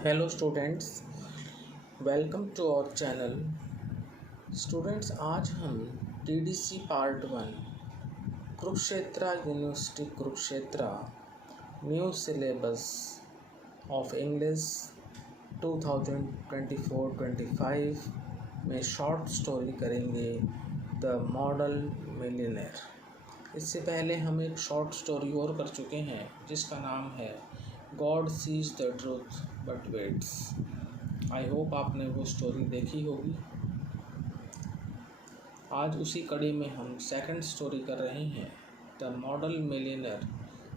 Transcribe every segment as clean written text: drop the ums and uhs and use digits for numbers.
Hello students, welcome to our channel. Students, आज हम TDC part 1 Kurukshetra university Kurukshetra new syllabus of English 2024-25 में short story करेंगे, the model millionaire. इससे पहले हम एक शॉर्ट स्टोरी और कर चुके हैं जिसका नाम है God sees the truth but weights. I hope आपने वो स्टोरी देखी होगी। आज उसी कड़ी में हम सेकंड स्टोरी कर रहे हैं, द मॉडल मिलियनेयर।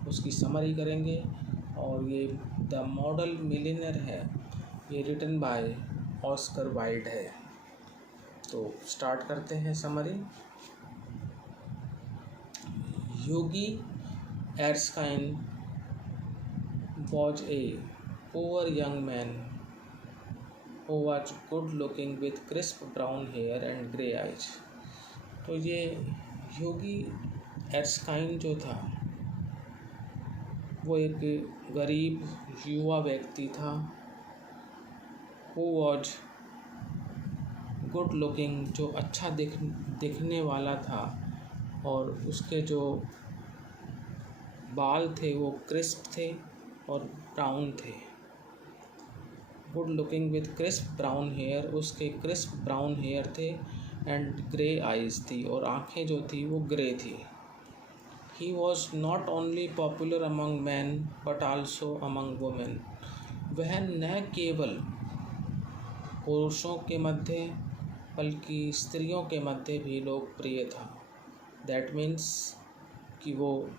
उसकी समरी करेंगे और ये द मॉडल मिलियनेयर है, ये रिटन बाय ऑस्कर वाइल्ड है। तो स्टार्ट करते हैं summary. ह्यूगी एर्स्काइन was a poor young man who was good looking with crisp brown hair and grey eyes। तो ये ह्यूगी एर्स्काइन जो था वो एक गरीब युवा व्यक्ति था। who was good looking, जो अच्छा दिखने वाला था, और उसके जो बाल थे वो क्रिस्प थे और ब्राउन थे। Good looking with crisp brown hair, उसके क्रिस्प ब्राउन हेयर थे, एंड ग्रे आइज़ थी, और आँखें जो थी वो ग्रे थी। He was not only popular among man but also among women. वह न केवल पुरुषों के मध्य बल्कि स्त्रियों के मध्य भी लोकप्रिय था। दैट मीन्स कि वो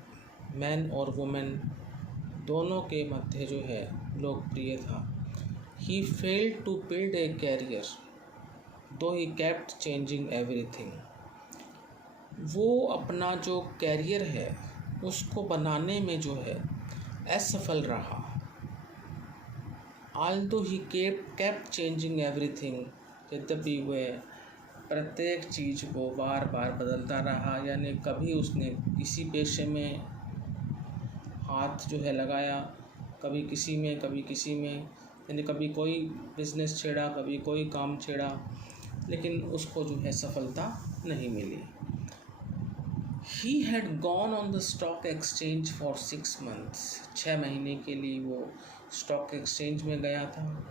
मैन और वुमेन दोनों के मध्य जो है लोकप्रिय था। He failed to build a career though he kept changing everything. वो अपना जो कैरियर है उसको बनाने में जो है असफल रहा। Aldous he kept changing everything, यद्यपि वह प्रत्येक चीज़ को बार बार बदलता रहा। यानी कभी उसने किसी पेशे में हाथ जो है लगाया, कभी किसी में कभी किसी में, यानी कभी कोई बिजनेस छेड़ा कभी कोई काम छेड़ा, लेकिन उसको जो है सफलता नहीं मिली। He had gone on the stock exchange for 6 months। 6 महीने के लिए वो स्टॉक एक्सचेंज में गया था।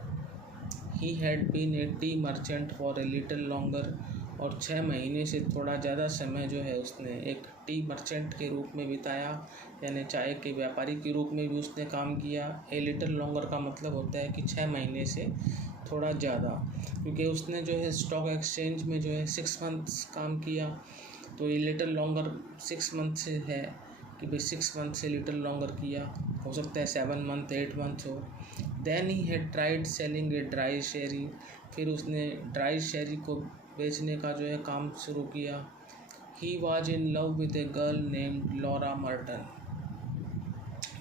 He had been a tea merchant for a little longer, और 6 महीने से थोड़ा ज़्यादा समय जो है उसने एक टी मर्चेंट के रूप में बिताया, यानी चाय के व्यापारी के रूप में भी उसने काम किया। ए लिटिल लॉन्गर का मतलब होता है कि 6 महीने से थोड़ा ज़्यादा, क्योंकि उसने जो है स्टॉक एक्सचेंज में जो है 6 months काम किया। तो ये लिटिल लॉन्गर 6 months से है कि भाई 6 months से लिटिल लॉन्गर किया, हो सकता है 7 month 8 months हो। Then he had tried selling a dry sherry, फिर उसने ड्राई शेरी को बेचने का जो है काम शुरू किया। He was in love with a girl named Laura Merton.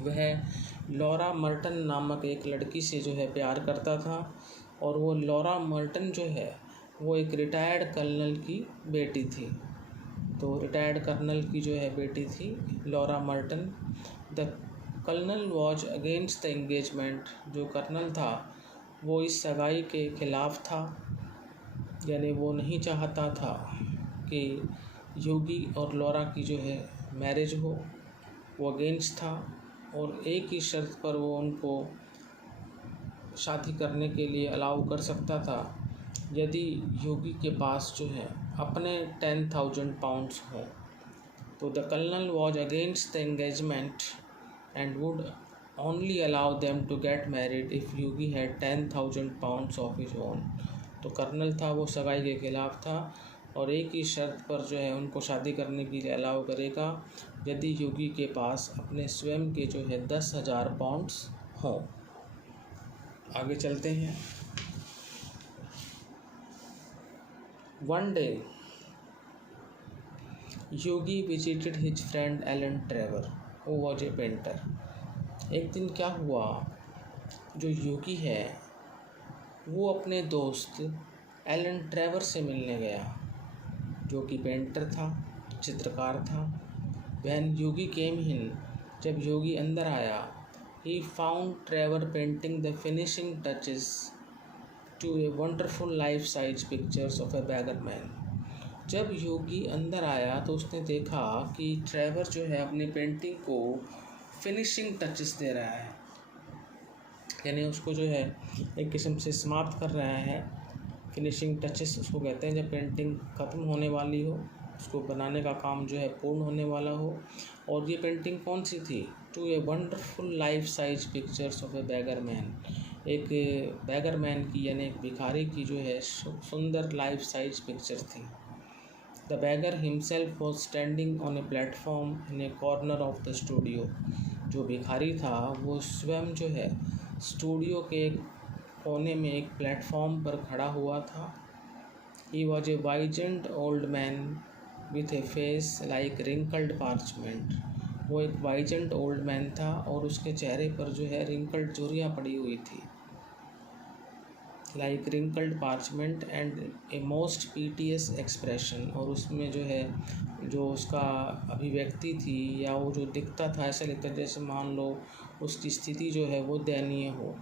वह लॉरा मर्टन नामक एक लड़की से जो है प्यार करता था, और वो लॉरा मर्टन जो है वो एक रिटायर्ड कर्नल की बेटी थी। तो रिटायर्ड कर्नल की जो है बेटी थी Laura Merton. The colonel was against the engagement. जो कर्नल था वो इस सगाई के खिलाफ था, यानी वो नहीं चाहता था कि ह्यूगी और लॉरा की जो है मैरिज हो, वो अगेंस्ट था, और एक ही शर्त पर वो उनको शादी करने के लिए अलाउ कर सकता था, यदि ह्यूगी के पास जो है अपने 10,000 pounds हों। तो the colonel was against the engagement and would only allow them to get married if Hughie had 10,000 pounds of his own. तो कर्नल था वो सगाई के खिलाफ था, और एक ही शर्त पर जो है उनको शादी करने के लिए अलाउ करेगा, यदि ह्यूगी के पास अपने स्वयं के जो है 10,000 pounds हों। आगे चलते हैं। One day Hughie visited his friend Alan Trevor who was a painter. एक दिन क्या हुआ, जो ह्यूगी है वो अपने दोस्त एलन ट्रेवर से मिलने गया, जो कि पेंटर था, चित्रकार था। व्हेन ह्यूगी केम इन, जब ह्यूगी अंदर आया, he found Trevor painting the finishing touches to a wonderful life-size pictures of a beggar man. जब योगी अंदर आया तो उसने देखा कि ट्रेवर जो है अपनी पेंटिंग को फिनिशिंग टचेस दे रहा है, यानी उसको जो है एक किस्म से समाप्त कर रहा है। फिनिशिंग टचेस उसको कहते हैं जब पेंटिंग ख़त्म होने वाली हो, उसको बनाने का काम जो है पूर्ण होने वाला हो। और ये पेंटिंग कौन सी थी? To a wonderful life size pictures of a beggar man, एक बैगर मैन की यानी एक भिखारी की जो है सुंदर लाइफ साइज पिक्चर थी। The beggar himself was standing on a platform in a corner of the studio. जो भिखारी था वो स्वयं जो है स्टूडियो के एक कोने में एक प्लेटफॉर्म पर खड़ा हुआ था। He was a wizened old man with a face like wrinkled parchment. वो एक वाइजेंट ओल्ड मैन था और उसके चेहरे पर जो है रिंकल्ड झुर्रियाँ पड़ी हुई थी, like wrinkled parchment and a most piteous expression. और उसमें जो है जो उसका अभिव्यक्ति थी या वो जो दिखता था ऐसा लगता जैसे मान लो उसकी स्थिति जो है वो दयनीय हो।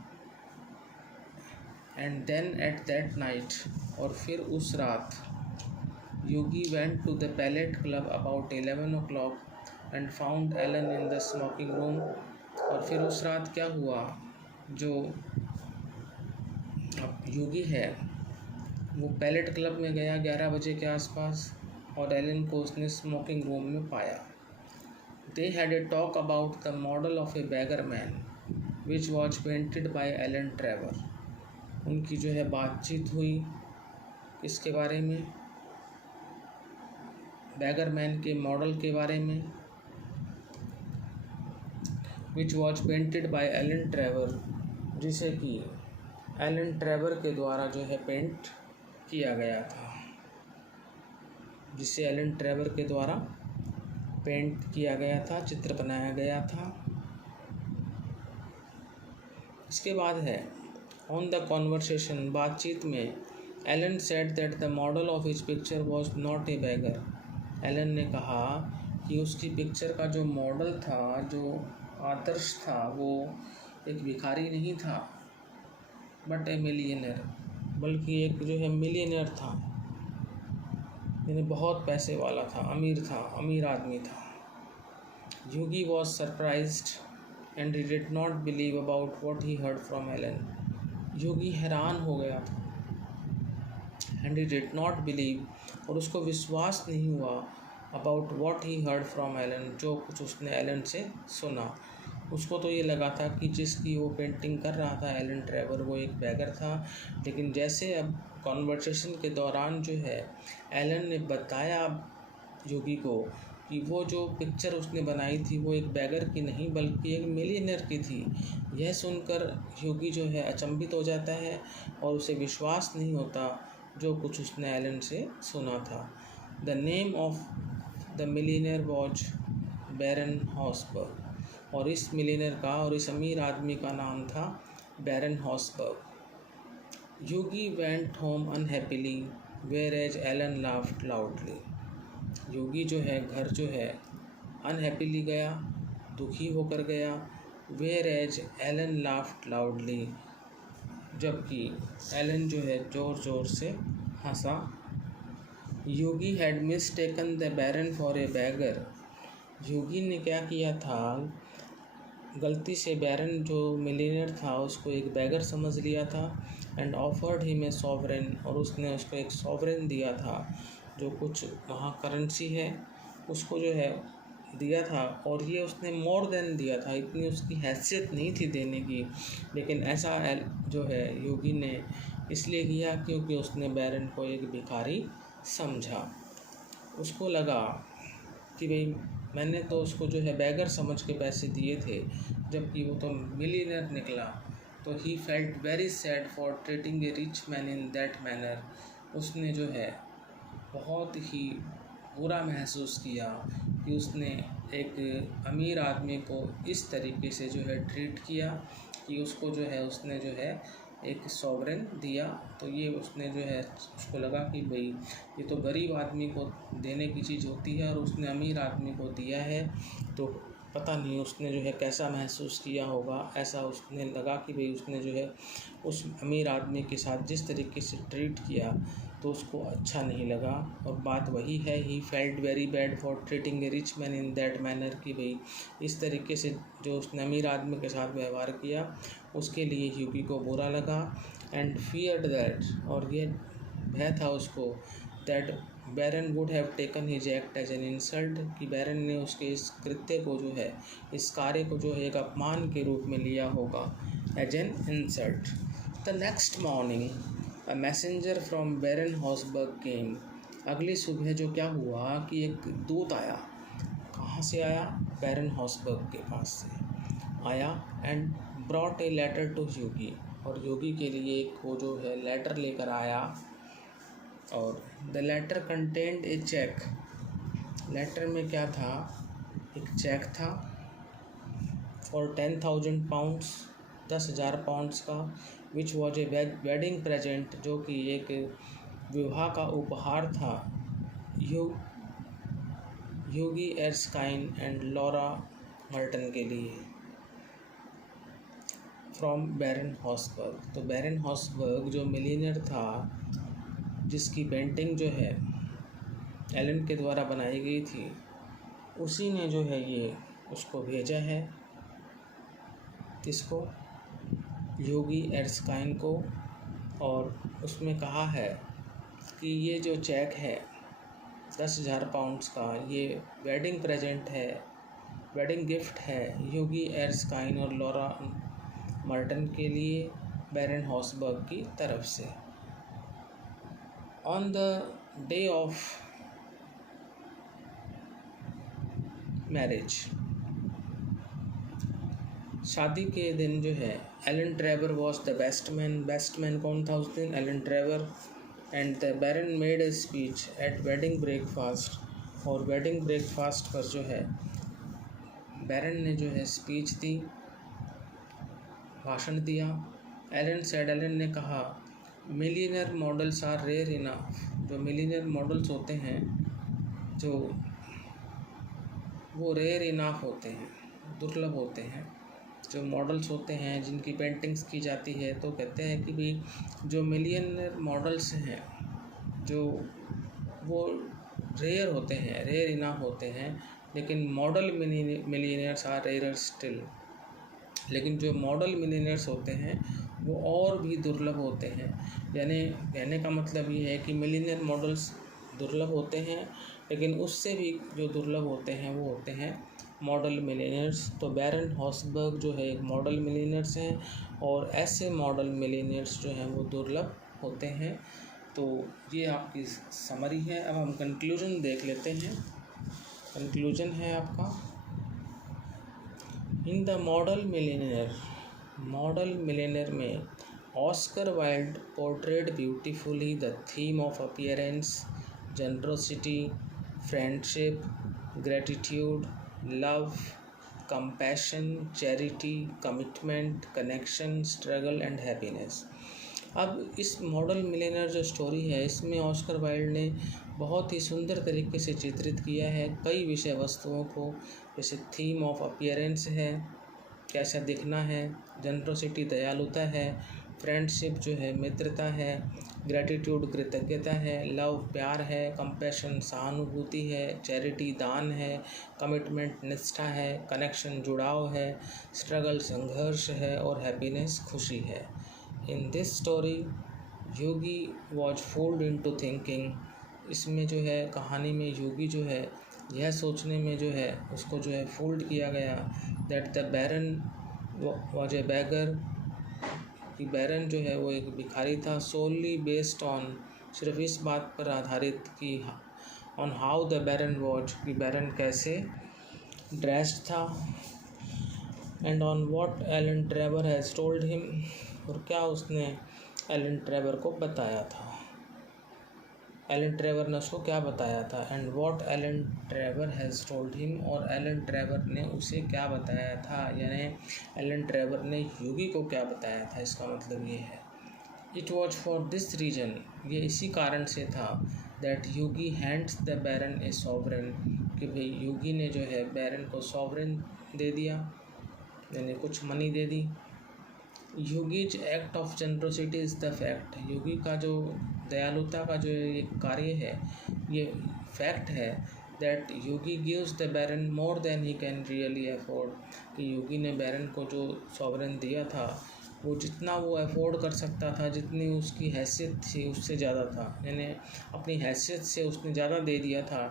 And then at that night, और फिर उस रात, Hughie went to the palette club about 11 o'clock and found Alan in the smoking room. और फिर उस रात क्या हुआ, जो योगी है वो पैलेट क्लब में गया 11 बजे के आसपास और एलन को उसने स्मोकिंग रूम में पाया। They had a talk about the model of a beggar man which was painted by Alan Trevor. उनकी जो है बातचीत हुई इसके बारे में, बैगर मैन के मॉडल के बारे में, which was painted by Alan Trevor, जिसे कि एलन ट्रेवर के द्वारा जो है पेंट किया गया था, जिसे एलन ट्रेवर के द्वारा पेंट किया गया था, चित्र बनाया गया था। इसके बाद है ऑन द कॉन्वर्सेशन, बातचीत में, Alan said that the model of his picture was not a beggar. Alan ने कहा कि उसकी पिक्चर का जो मॉडल था, जो आदर्श था, वो एक भिखारी नहीं था बट ए मिलियनर, बल्कि एक जो है मिलियनर था, यानी बहुत पैसे वाला था, अमीर था, अमीर आदमी था। Hughie was surprised and he did not believe about what he heard from Alan. Hughie हैरान हो गया था, and he did not believe, और उसको विश्वास नहीं हुआ, about what he heard from Alan, जो कुछ उसने एलन से सुना। उसको तो ये लगा था कि जिसकी वो पेंटिंग कर रहा था एलन ट्रेवर वो एक बैगर था, लेकिन जैसे अब कॉन्वर्सेशन के दौरान जो है एलन ने बताया योगी को कि वो जो पिक्चर उसने बनाई थी वो एक बैगर की नहीं बल्कि एक मिलियनर की थी, यह सुनकर योगी जो है अचंभित हो जाता है और उसे विश्वास नहीं होता जो कुछ उसने एलन से सुना था। The name of the millionaire was Baron Hausberg, और इस मिलियनर का और इस अमीर आदमी का नाम था Baron Hausberg. Hughie went home unhappily whereas Alan laughed loudly. Hughie जो है घर जो है अनहैप्पीली गया, दुखी होकर गया, whereas Alan laughed loudly, जबकि एलन जो है ज़ोर ज़ोर से हंसा। Hughie had mistaken the baron for a beggar. Hughie ने क्या किया था, गलती से बैरन जो मिलियनर था उसको एक बैगर समझ लिया था। And offered him a sovereign, और उसने उसको एक सॉवरेन दिया था, जो कुछ वहाँ करेंसी है उसको जो है दिया था, और ये उसने मोर देन दिया था, इतनी उसकी हैसियत नहीं थी देने की, लेकिन ऐसा जो है योगी ने इसलिए किया क्योंकि उसने बैरन को एक भिखारी समझा। उसको लगा कि भाई मैंने तो उसको जो है बैगर समझ के पैसे दिए थे, जबकि वो तो मिलियनर निकला। तो he felt very sad for treating A rich man in that manner. उसने जो है बहुत ही बुरा महसूस किया कि उसने एक अमीर आदमी को इस तरीके से जो है ट्रीट किया कि उसको जो है उसने जो है एक सॉवरेन दिया। तो ये उसने जो है उसको लगा कि भाई ये तो गरीब आदमी को देने की चीज़ होती है और उसने अमीर आदमी को दिया है, तो पता नहीं उसने जो है कैसा महसूस किया होगा। ऐसा उसने लगा कि भाई उसने जो है उस अमीर आदमी के साथ जिस तरीके से ट्रीट किया तो उसको अच्छा नहीं लगा। और बात वही है, he felt very bad for treating A rich man in that manner, कि भाई इस तरीके से जो उसने अमीर आदमी के साथ व्यवहार किया उसके लिए ह्यूगी को बुरा लगा। एंड फियर्ड दैट, और ये भय था उसको, that Baron would have taken his act as an insult, कि बैरन ने उसके इस कृत्य को जो है, इस कार्य को जो है एक अपमान के रूप में लिया होगा, as an insult. The next morning a messenger from Baron Hausberg came. अगली सुबह जो क्या हुआ कि एक दूत आया। कहाँ से आया? बैरन हॉसबर्ग के पास से आया। And brought a letter to Hughie, और ह्यूगी के लिए एक वो जो है लेटर लेकर आया। और the letter content a cheque. Letter में क्या था? एक चेक था फॉर 10,000 पाउंड्स, 10,000 पाउंड्स का, which was a wedding present, जो कि एक विवाह का उपहार था ह्यूगी एर्स्काइन एंड लॉरा मर्टन के लिए, फ्रॉम बैरन हॉसबर्ग। तो बैरन हॉसबर्ग जो मिलीनियर था, जिसकी पेंटिंग जो है एलन के द्वारा बनाई गई थी, उसी ने जो है ये उसको भेजा है, इसको ह्यूगी एर्स्काइन को। और उसमें कहा है कि ये जो चेक है 10,000 पाउंड्स का, ये वेडिंग प्रेजेंट है, वेडिंग गिफ्ट है ह्यूगी एर्स्काइन और लॉरा मर्टन के लिए बैरन हॉसबर्ग की तरफ से। On the day of marriage, शादी के दिन जो है, Alan Trevor was the best man. Best man कौन था उस दिन? Alan Trevor. And the Baron made a speech at wedding breakfast, और वेडिंग ब्रेकफास्ट पर जो है बैरन ने जो है स्पीच दी, भाषण दिया। एलन सेड, एलन ने कहा, millionaire models are rare enough. जो मिलीनियर मॉडल्स होते हैं जो वो रेयर इनफ होते हैं, दुर्लभ होते हैं। जो मॉडल्स होते हैं जिनकी पेंटिंग्स की जाती है, तो कहते हैं कि भाई जो मिलीनियर मॉडल्स हैं जो वो रेयर होते हैं, रेयर इनफ होते हैं, लेकिन model millionaires are rare still. लेकिन जो मॉडल मिलीनियर्स होते हैं वो और भी दुर्लभ होते हैं। यानी कहने का मतलब ये है कि मिलीनियर मॉडल्स दुर्लभ होते हैं, लेकिन उससे भी जो दुर्लभ होते हैं वो होते हैं मॉडल मिलीनियर्स। तो बैरन हॉसबर्ग जो है एक मॉडल मिलीनियर्स हैं, और ऐसे मॉडल मिलीनियर्स जो हैं वो दुर्लभ होते हैं। तो ये आपकी समरी है। अब हम कंक्लूजन देख लेते हैं। कंक्लूजन है आपका, इन द मॉडल मिलीनियर में Oscar Wilde portrayed beautifully the theme of appearance, generosity, friendship, gratitude, love, compassion, charity, commitment, connection, struggle and happiness. अब इस मॉडल मिलीनियर जो स्टोरी है, इसमें ऑस्कर वाइल्ड ने बहुत ही सुंदर तरीके से चित्रित किया है कई विषय वस्तुओं को। जैसे थीम ऑफ अपीयरेंस है, कैसा दिखना है, जनरोसिटी दयालुता है, फ्रेंडशिप जो है मित्रता है, ग्रेटिट्यूड कृतज्ञता है, लव प्यार है, कंपैशन सहानुभूति है, चैरिटी दान है, कमिटमेंट निष्ठा है, कनेक्शन जुड़ाव है, स्ट्रगल संघर्ष है, और हैप्पीनेस खुशी है। In this story Hughie was fooled into thinking. इसमें जो है कहानी में ह्यूगी जो है यह सोचने में जो है उसको जो है फोल्ड किया गया, that the Baron was a beggar, कि बैरन जो है वो एक भिखारी था, सोली बेस्ड ऑन, सिर्फ इस बात पर आधारित कि on how the Baron was, कि बैरन कैसे ड्रेस्ड था, and on what Alan Trevor has told him, और क्या उसने एलन ट्रेवर को बताया था, एलन ट्रेवर ने उसको क्या बताया था। And what Alan Trevor has told him, और एलन ट्रेवर ने उसे क्या बताया था, यानी एलन ट्रेवर ने ह्यूगी को क्या बताया था। इसका मतलब ये है, it was for this reason, ये इसी कारण से था, that Hughie hands the baron a sovereign, कि भाई ह्यूगी ने जो है बैरन को सॉवरेन दे दिया, यानी कुछ मनी दे दी। Hughie's act of generosity is the fact. Hughie का जो दयालुता का जो ये कार्य है, ये फैक्ट है that Hughie gives the Baron more than he can really afford, कि योगी ने बैरन को जो सॉवरेन दिया था वो जितना वो अफोर्ड कर सकता था, जितनी उसकी हैसियत थी उससे ज़्यादा था, यानी अपनी हैसियत से उसने ज़्यादा दे दिया था,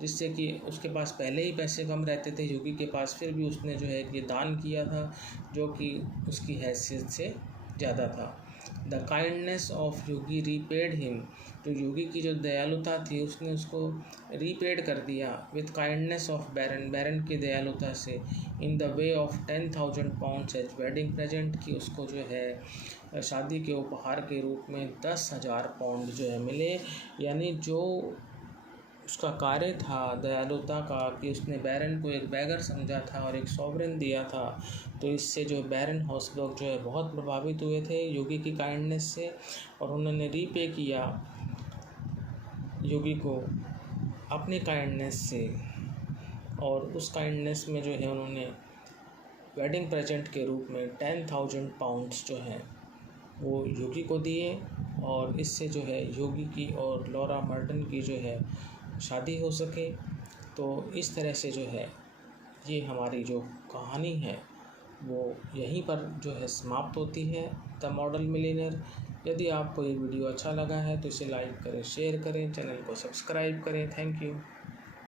जिससे कि उसके पास पहले ही पैसे कम रहते थे योगी के पास, फिर भी उसने जो है ये दान किया था जो कि उसकी हैसियत से ज़्यादा था। The kindness of Yogi repaid him, जो योगी की जो दयालुता थी उसने उसको रीपेड कर दिया with kindness of Baron, Baron की दयालुता से, in the way of 10,000 pounds as wedding present, की उसको जो है शादी के उपहार के रूप में 10,000 पाउंड जो है मिले। यानी जो उसका कार्य था दयालुता का कि उसने बैरन को एक बैगर समझा था और एक सॉवरेन दिया था, तो इससे जो बैरन हॉसबर्ग जो है बहुत प्रभावित हुए थे योगी की काइंडनेस से, और उन्होंने रीपे किया योगी को अपनी काइंडनेस से, और उस काइंडनेस में जो है उन्होंने वेडिंग प्रेजेंट के रूप में 10,000 पाउंड्स जो हैं वो योगी को दिए, और इससे जो है योगी की और लॉरा मर्टन की जो है शादी हो सके। तो इस तरह से जो है ये हमारी जो कहानी है वो यहीं पर जो है समाप्त होती है, द मॉडल मिलियनेयर। यदि आपको ये वीडियो अच्छा लगा है तो इसे लाइक करें, शेयर करें, चैनल को सब्सक्राइब करें। Thank you.